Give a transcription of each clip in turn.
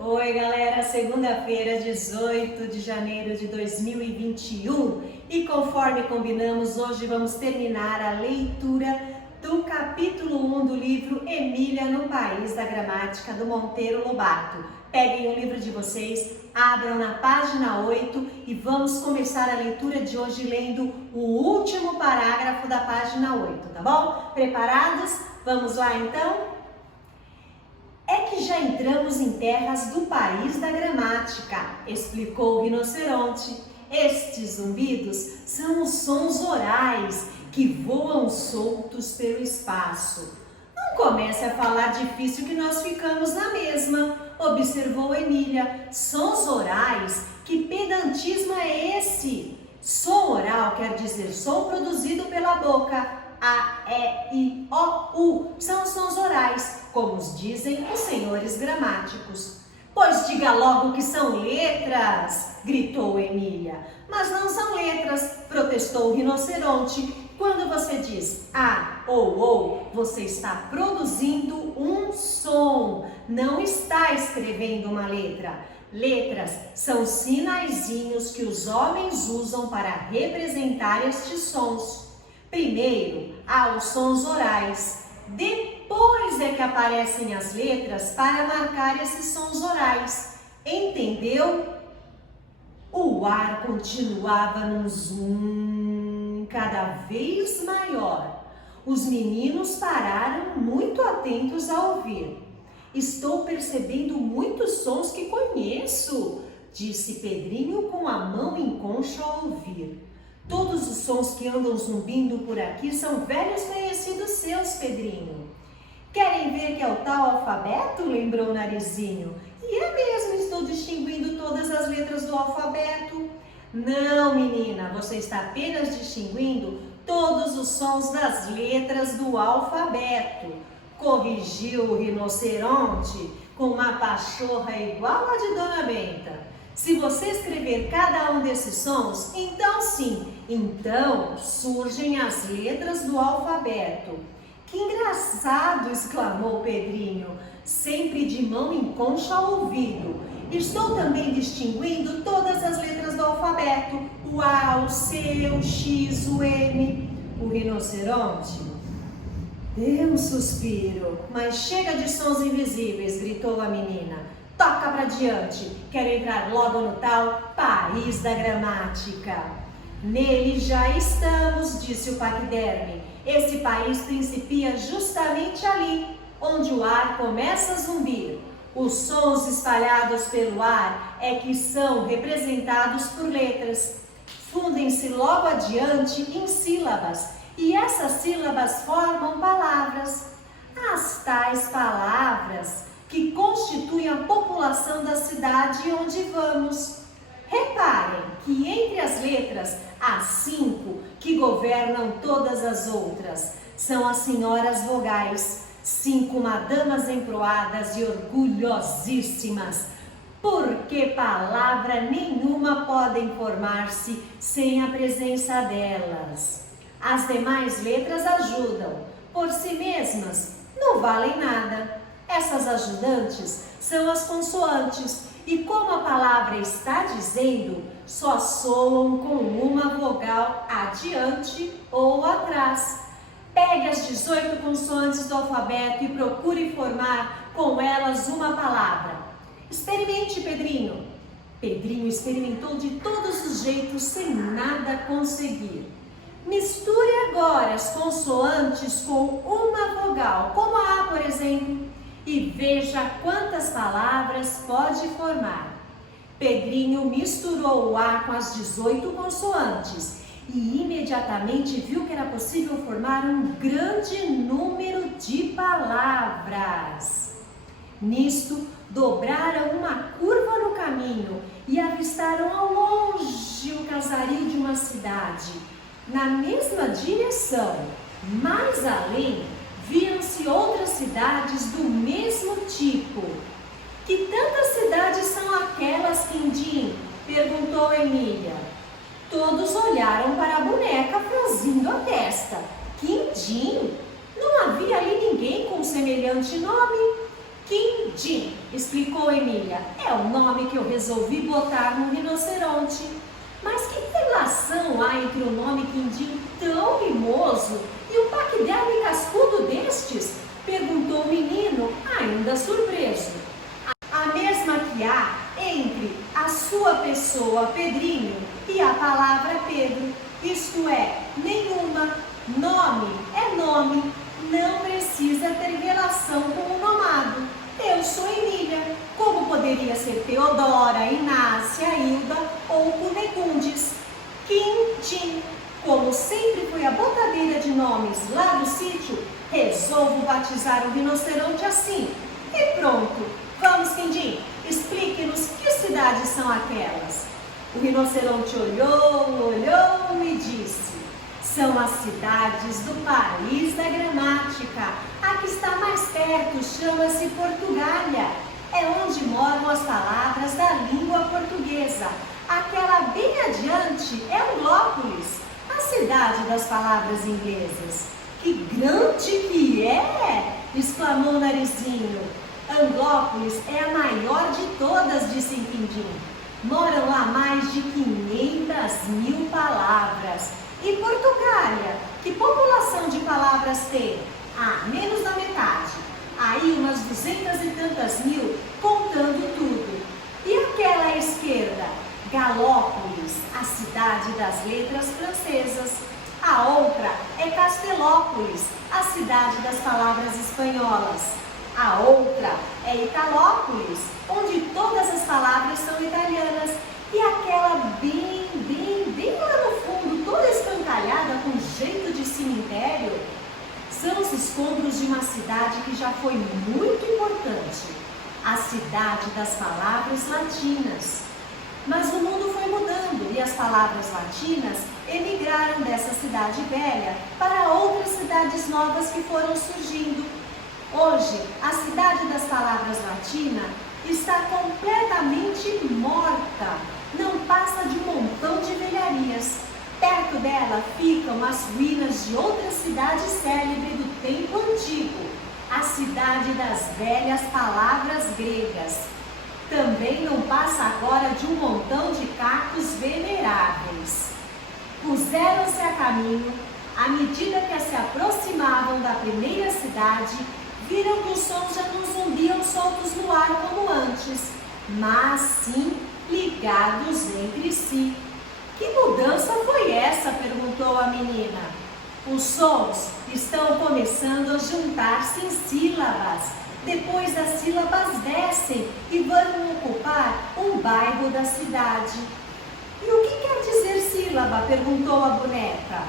Oi galera, segunda-feira, 18 de janeiro de 2021 e conforme combinamos, hoje vamos terminar a leitura do capítulo 1 do livro Emília no País da Gramática, do Monteiro Lobato. Peguem o livro de vocês, abram na página 8 e vamos começar a leitura de hoje lendo o último parágrafo da página 8, tá bom? Preparados? Vamos lá então? É que já entramos em terras do país da gramática, explicou o rinoceronte. Estes zumbidos são os sons orais que voam soltos pelo espaço. Não comece a falar difícil que nós ficamos na mesma, observou Emília. Sons orais? Que pedantismo é esse? Som oral quer dizer som produzido pela boca. A, E, I, O, U são os sons orais, como os dizem os senhores gramáticos. Pois diga logo que são letras, gritou Emília. Mas não são letras, protestou o rinoceronte. Quando você diz A ou ou, você está produzindo um som, não está escrevendo uma letra. Letras são sinaizinhos que os homens usam para representar estes sons. Primeiro, há os sons orais. Depois é que aparecem as letras para marcar esses sons orais. Entendeu? O ar continuava num zoom cada vez maior. Os meninos pararam muito atentos a ouvir. Estou percebendo muitos sons que conheço, disse Pedrinho com a mão em concho ao ouvir. Todos os sons que andam zumbindo por aqui são velhos conhecidos seus, Pedrinho. Querem ver que é o tal alfabeto? Lembrou o Narizinho. E é mesmo, estou distinguindo todas as letras do alfabeto. Não, menina, você está apenas distinguindo todos os sons das letras do alfabeto. Corrigiu o rinoceronte com uma pachorra igual a de Dona Benta. Se você escrever cada um desses sons, então sim, então surgem as letras do alfabeto. Que engraçado, exclamou Pedrinho, sempre de mão em concha ao ouvido. Estou também distinguindo todas as letras do alfabeto, o A, o C, o X, o M. O rinoceronte deu um suspiro. Mas chega de sons invisíveis, gritou a menina. Toca para diante, quero entrar logo no tal país da gramática. Nele já estamos, disse o paquiderme. Esse país principia justamente ali, onde o ar começa a zumbir. Os sons espalhados pelo ar é que são representados por letras. Fundem-se logo adiante em sílabas, e essas sílabas formam palavras. As tais palavras que constituem a população da cidade onde vamos. Reparem que entre as letras há 5 que governam todas as outras. São as senhoras vogais, 5 madamas emproadas e orgulhosíssimas, porque palavra nenhuma podem formar-se sem a presença delas. As demais letras ajudam, por si mesmas não valem nada. Essas ajudantes são as consoantes e, como a palavra está dizendo, só soam com uma vogal adiante ou atrás. Pegue as 18 consoantes do alfabeto e procure formar com elas uma palavra. Experimente, Pedrinho. Pedrinho experimentou de todos os jeitos sem nada conseguir. Misture agora as consoantes com uma vogal, como a A, por exemplo, e veja quantas palavras pode formar. Pedrinho misturou o A com as 18 consoantes e imediatamente viu que era possível formar um grande número de palavras. Nisto, dobraram uma curva no caminho e avistaram ao longe o casario de uma cidade. Na mesma direção, mais além, viam-se outras cidades do mesmo tipo. Que tantas cidades são aquelas, Quindim? Perguntou Emília. Todos olharam para a boneca, franzindo a testa. Quindim? Não havia ali ninguém com semelhante nome. Quindim, explicou Emília. É o nome que eu resolvi botar no rinoceronte. Mas que relação há entre um nome quindim tão mimoso e um paquiderme cascudo destes? Perguntou o menino, ainda surpreso. A mesma que há entre a sua pessoa, Pedrinho, e a palavra Pedro. Isto é, nenhuma. Nome é nome, não precisa ter relação com o nomado. Eu sou Emília, como poderia ser Teodora, Inácia, Hilda ou Cunecundes. Quintim, como sempre foi a botadeira de nomes lá do sítio, resolvo batizar o rinoceronte assim. E pronto, vamos, Quindim, explique-nos que cidades são aquelas. O rinoceronte olhou e disse: são as cidades do país da gramática. A que está mais perto chama-se Portugália. É onde moram as palavras da língua portuguesa. Aquela bem adiante é Anglópolis, a cidade das palavras inglesas. Que grande que é! Exclamou o Narizinho. Anglópolis é a maior de todas, disse Quindim. Moram lá mais de 500.000 palavras. E Portugália, que população de palavras tem? Menos da metade. Aí umas 200 e tantas mil, contando tudo. E aquela à esquerda? Galópolis, a cidade das letras francesas. A outra é Castelópolis, a cidade das palavras espanholas. A outra é Italópolis, onde todas as palavras são italianas. E aquela bem lá no fundo, toda escancalhada com jeito de cemitério, são os escombros de uma cidade que já foi muito importante, a cidade das palavras latinas. Mas o mundo foi mudando e as palavras latinas emigraram dessa cidade velha para outras cidades novas que foram surgindo. Hoje, a cidade das palavras latinas está completamente morta, não passa de um montão de velharias. Perto dela ficam as ruínas de outra cidade célebre do tempo antigo, a cidade das velhas palavras gregas. Também não passa agora de um montão de cactos veneráveis. Puseram-se a caminho. À medida que se aproximavam da primeira cidade, viram que os sons já não zumbiam soltos no ar como antes, mas sim ligados entre si. Que mudança foi essa? Perguntou a menina. Os sons estão começando a juntar-se em sílabas. Depois as sílabas descem e vão ocupar um bairro da cidade. E o que quer dizer sílaba? Perguntou a boneca.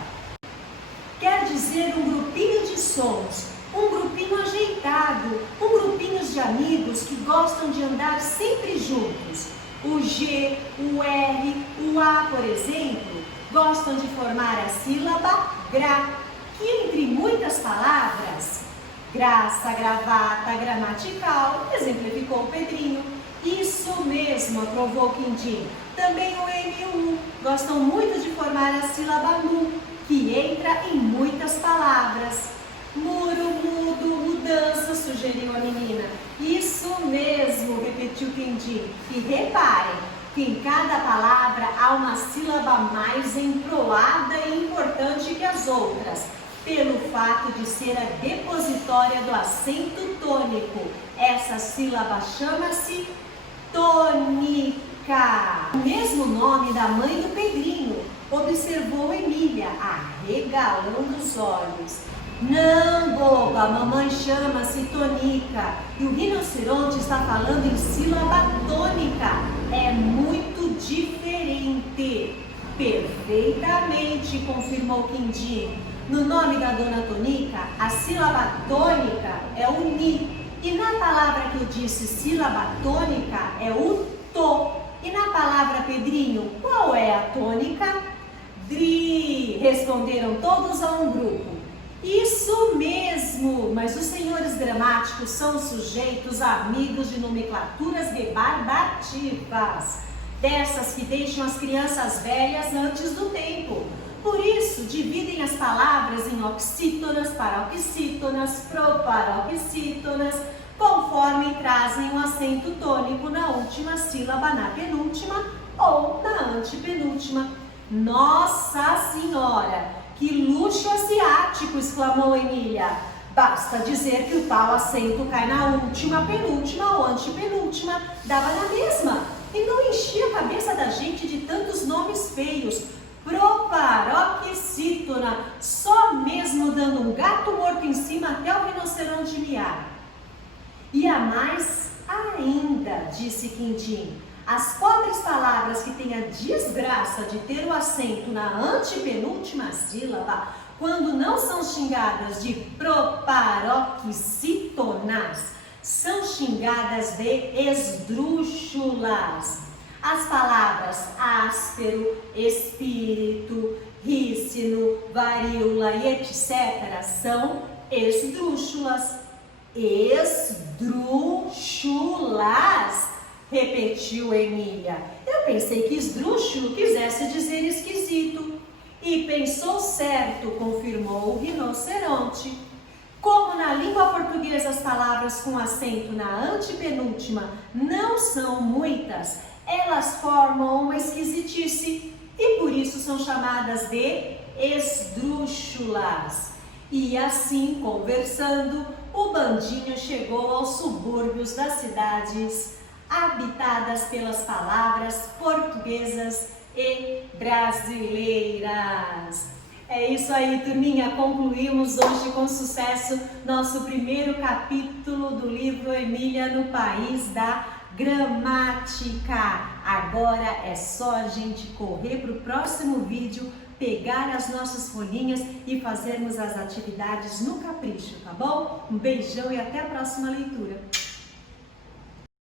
Quer dizer um grupinho de sons, um grupinho ajeitado, um grupinho de amigos que gostam de andar sempre juntos. O G, o R, o A, por exemplo, gostam de formar a sílaba gra, que entre muitas palavras, graça, gravata, gramatical, exemplificou o Pedrinho. Isso mesmo, aprovou Quindim. Também o M e o U gostam muito de formar a sílaba mu, que entra em muitas palavras. Muro, mudo, mudança, sugeriu a menina. Isso mesmo, repetiu Quindim. E reparem que em cada palavra há uma sílaba mais emproada e importante que as outras, pelo fato de ser a depositória do acento tônico. Essa sílaba chama-se tônica. O mesmo nome da mãe do Pedrinho, observou Emília, arregalando os olhos. Não, boba, a mamãe chama-se Tonica e o rinoceronte está falando em sílaba tônica. É muito diferente. Perfeitamente, confirmou Quindim. No nome da dona Tonica, a sílaba tônica é o ni. E na palavra que eu disse sílaba tônica é o to. E na palavra Pedrinho, qual é a tônica? Dri, responderam todos a um grupo. Isso mesmo, mas os senhores gramáticos são sujeitos a amigos de nomenclaturas rebarbativas, dessas que deixam as crianças velhas antes do tempo. Por isso, dividem as palavras em oxítonas, paroxítonas, proparoxítonas, conforme trazem um acento tônico na última sílaba, na penúltima ou na antepenúltima. Nossa Senhora, que luxo asiático! Exclamou Emília. Basta dizer que o tal acento cai na última, penúltima ou antepenúltima, dava na mesma. E não enchia a cabeça da gente de tantos nomes feios. Proparoxítona, só mesmo dando um gato morto em cima até o rinoceronte miar. E a mais ainda, disse Quindim, as pobres palavras que têm a desgraça de ter o acento na antepenúltima sílaba, quando não são xingadas de proparoxítonas, são xingadas de esdrúxulas. As palavras áspero, espírito, rícino, varíola e etc. são esdrúxulas. Esdrúxulas, repetiu Emília. Eu pensei que esdrúxulo quisesse dizer esquisito. E pensou certo, confirmou o rinoceronte. Como na língua portuguesa as palavras com acento na antepenúltima não são muitas, elas formam uma esquisitice e por isso são chamadas de esdrúxulas. E assim, conversando, o bandinho chegou aos subúrbios das cidades habitadas pelas palavras portuguesas e brasileiras. É isso aí, turminha. Concluímos hoje com sucesso nosso primeiro capítulo do livro Emília no País da Gramática. Agora é só a gente correr para o próximo vídeo, pegar as nossas folhinhas e fazermos as atividades no capricho, tá bom? Um beijão e até a próxima leitura.